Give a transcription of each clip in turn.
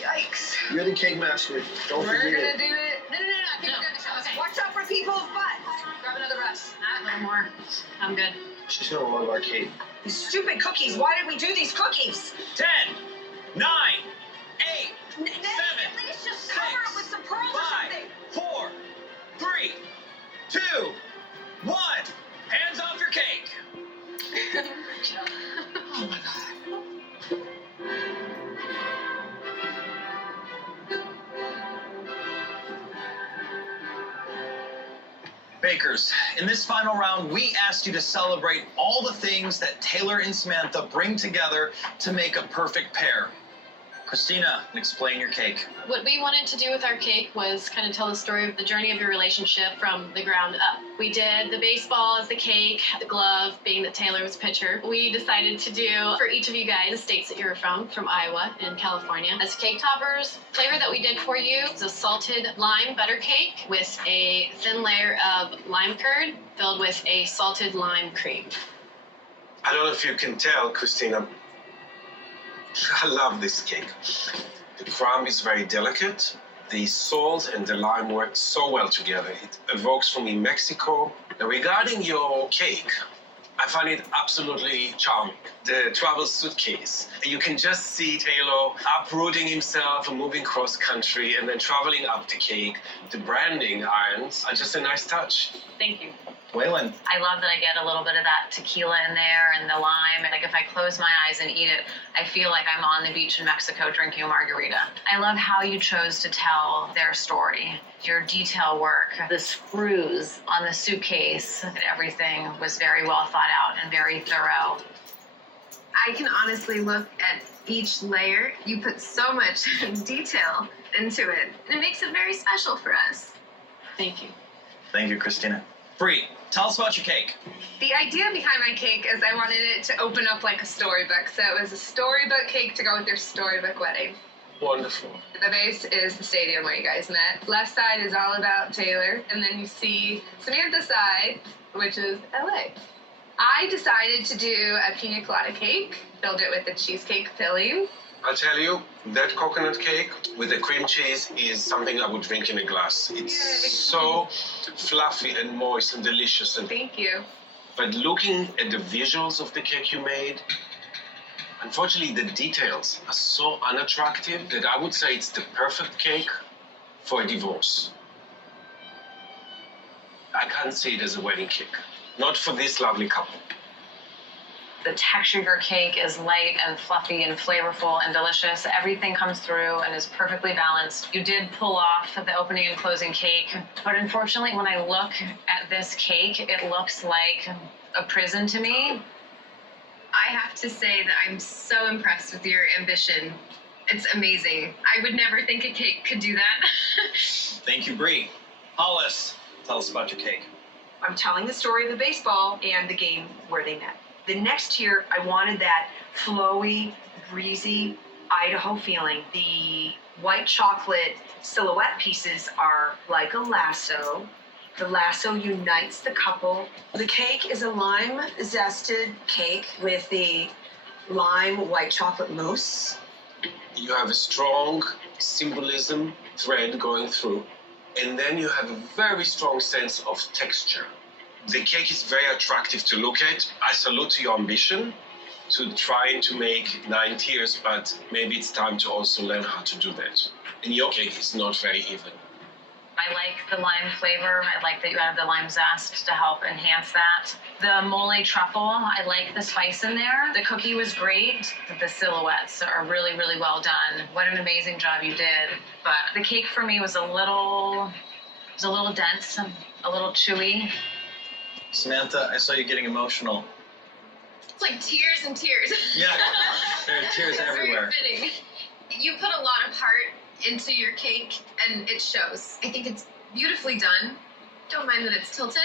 Yikes. You're the cake master. Don't We're forget gonna it. do it. No, I think we're gonna show. Okay. Watch out for people's butts. Grab another rush. A little more. I'm good. She's gonna love our cake. These stupid cookies. Why did we do these cookies? 10, 9, 8, Ned, 7, at least just cover it with some pearls or 5, something. 4, 3, 2, 1. Hands off your cake. Oh my God. Bakers, in this final round, we asked you to celebrate all the things that Taylor and Samantha bring together to make a perfect pair. Christina, explain your cake. What we wanted to do with our cake was kind of tell the story of the journey of your relationship from the ground up. We did the baseball as the cake, the glove, being that Taylor was pitcher. We decided to do, for each of you guys, the states that you're from Iowa and California. As cake toppers, flavor that we did for you is a salted lime butter cake with a thin layer of lime curd filled with a salted lime cream. I don't know if you can tell, Christina, I love this cake. The crumb is very delicate. The salt and the lime work so well together. It evokes for me Mexico. Now, regarding your cake, I find it absolutely charming. The travel suitcase. You can just see Taylor uprooting himself and moving cross country and then traveling up the cake. The branding irons are just a nice touch. Thank you. Waylon. I love that I get a little bit of that tequila in there and the lime. Like if I close my eyes and eat it, I feel like I'm on the beach in Mexico drinking a margarita. I love how you chose to tell their story. Your detail work, the screws on the suitcase, everything was very well thought out and very thorough. I can honestly look at each layer. You put so much detail into it, and it makes it very special for us. Thank you. Thank you, Christina. Bree, tell us about your cake. The idea behind my cake is I wanted it to open up like a storybook. So it was a storybook cake to go with your storybook wedding. Wonderful. The base is the stadium where you guys met. Left side is all about Taylor, and then you see Samantha's side, which is LA. I decided to do a pina colada cake, filled it with a cheesecake filling. I'll tell you, that coconut cake with the cream cheese is something I would drink in a glass. It's Yay. so fluffy and moist and delicious. And Thank you. but looking at the visuals of the cake you made, unfortunately, the details are so unattractive that I would say it's the perfect cake for a divorce. I can't see it as a wedding cake. Not for this lovely couple. The texture of your cake is light and fluffy and flavorful and delicious. Everything comes through and is perfectly balanced. You did pull off the opening and closing cake, but unfortunately, when I look at this cake, it looks like a prison to me. I have to say that I'm so impressed with your ambition. It's amazing. I would never think a cake could do that. Thank you, Bree. Hollis, tell us about your cake. I'm telling the story of the baseball and the game where they met. The next tier, I wanted that flowy, breezy Idaho feeling. The white chocolate silhouette pieces are like a lasso. The lasso unites the couple. The cake is a lime zested cake with the lime white chocolate mousse. You have a strong symbolism thread going through, and then you have a very strong sense of texture. The cake is very attractive to look at. I salute to your ambition to trying to make 9 tiers, but maybe it's time to also learn how to do that. And your cake is not very even. I like the lime flavor. I like that you added the lime zest to help enhance that. The mole truffle, I like the spice in there. The cookie was great. The silhouettes are really, really well done. What an amazing job you did. But the cake for me was a little dense, a little chewy. Samantha, I saw you getting emotional. It's like tears and tears. Yeah, there are tears It's everywhere. very fitting. You put a lot of heart into your cake, and it shows. I think it's beautifully done. Don't mind that it's tilted.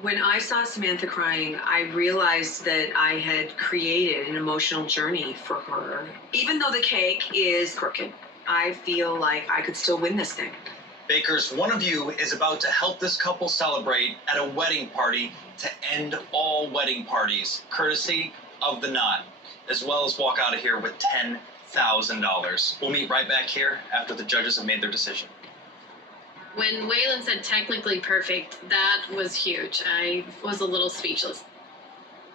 When I saw Samantha crying, I realized that I had created an emotional journey for her. Even though the cake is crooked, I feel like I could still win this thing. Bakers, one of you is about to help this couple celebrate at a wedding party to end all wedding parties, courtesy of The Knot, as well as walk out of here with $10,000. We'll meet right back here after the judges have made their decision. When Waylon said technically perfect, that was huge. I was a little speechless.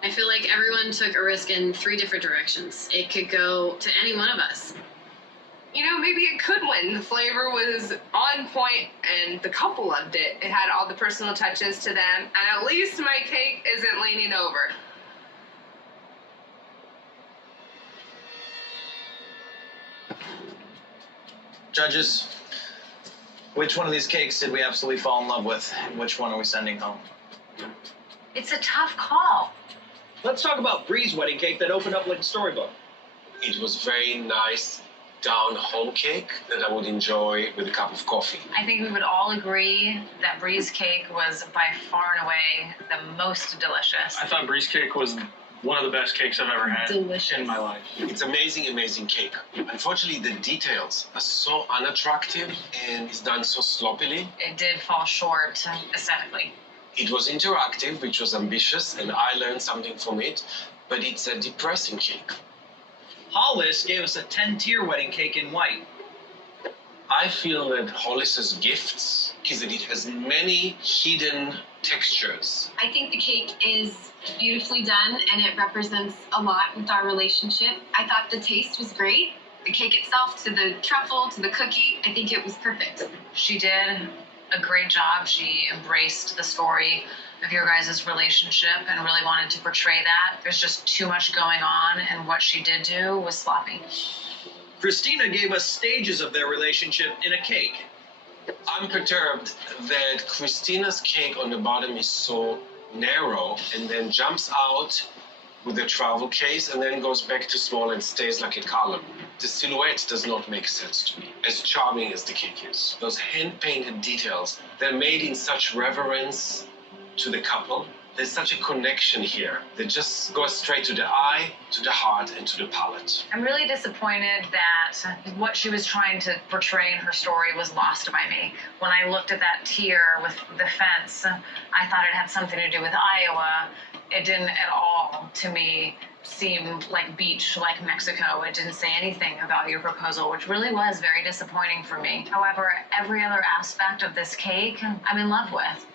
I feel like everyone took a risk in 3 different directions. It could go to any one of us. You know, maybe it could win. The flavor was on point and the couple loved it. It had all the personal touches to them, and at least my cake isn't leaning over. Judges, which one of these cakes did we absolutely fall in love with, and which one are we sending home? It's a tough call. Let's talk about Bree's wedding cake that opened up like a storybook. It was very nice down home cake that I would enjoy with a cup of coffee. I think we would all agree that Bree's cake was by far and away the most delicious. I thought Bree's cake was one of the best cakes I've ever had in my life. It's amazing, amazing cake. Unfortunately, the details are so unattractive and it's done so sloppily. It did fall short aesthetically. It was interactive, which was ambitious, and I learned something from it, but it's a depressing cake. Hollis gave us a 10-tier wedding cake in white. I feel that Hollis's gifts is that it has many hidden textures. I think the cake is beautifully done and it represents a lot with our relationship. I thought the taste was great. The cake itself, to the truffle, to the cookie, I think it was perfect. She did a great job. She embraced the story of your guys' relationship and really wanted to portray that. There's just too much going on, and what she did do was sloppy. Christina gave us stages of their relationship in a cake. I'm perturbed that Christina's cake on the bottom is so narrow and then jumps out with the travel case and then goes back to small and stays like a column. The silhouette does not make sense to me, as charming as the cake is. Those hand-painted details, they're made in such reverence to the couple. There's such a connection here that just goes straight to the eye, to the heart, and to the palate. I'm really disappointed that what she was trying to portray in her story was lost by me. When I looked at that tier with the fence, I thought it had something to do with Iowa. It didn't at all, to me, seem like beach, like Mexico. It didn't say anything about your proposal, which really was very disappointing for me. However, every other aspect of this cake, I'm in love with.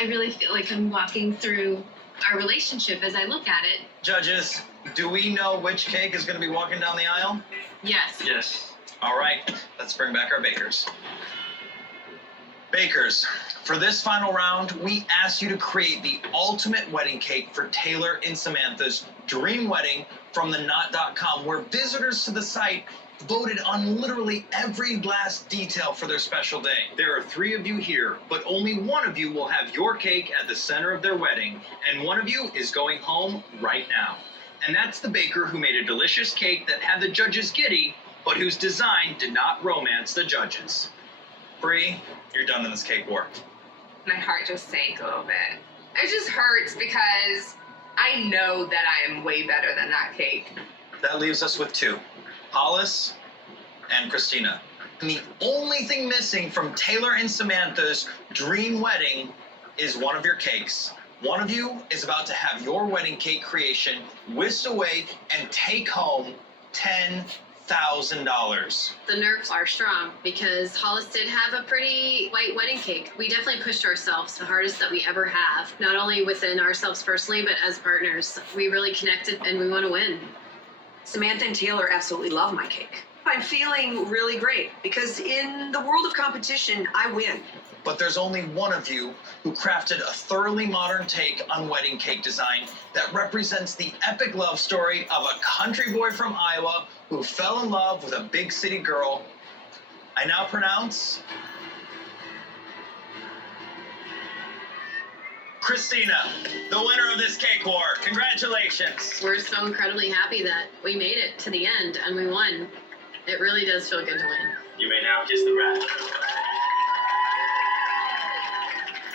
I really feel like I'm walking through our relationship as I look at it. Judges, do we know which cake is going to be walking down the aisle? Yes. Yes. All right, let's bring back our bakers. Bakers, for this final round, we asked you to create the ultimate wedding cake for Taylor and Samantha's dream wedding from theknot.com, where visitors to the site voted on literally every last detail for their special day. There are 3 of you here, but only one of you will have your cake at the center of their wedding, and one of you is going home right now. And that's the baker who made a delicious cake that had the judges giddy, but whose design did not romance the judges. Bree, you're done in this cake war. My heart just sank a little bit. It just hurts because I know that I am way better than that cake. That leaves us with 2, Hollis and Christina. And the only thing missing from Taylor and Samantha's dream wedding is one of your cakes. One of you is about to have your wedding cake creation whisked away and take home $10,000. The nerves are strong because Hollis did have a pretty white wedding cake. We definitely pushed ourselves the hardest that we ever have, not only within ourselves personally, but as partners. We really connected and we want to win. Samantha and Taylor absolutely love my cake. I'm feeling really great because in the world of competition, I win. But there's only one of you who crafted a thoroughly modern take on wedding cake design that represents the epic love story of a country boy from Iowa who fell in love with a big city girl. I now pronounce Christina, the winner of this cake war. Congratulations. We're so incredibly happy that we made it to the end and we won. It really does feel good to win. You may now kiss the bride.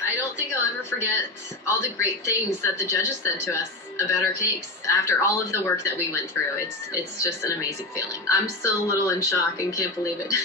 I don't think I'll ever forget all the great things that the judges said to us about our cakes after all of the work that we went through. It's just an amazing feeling. I'm still a little in shock and can't believe it.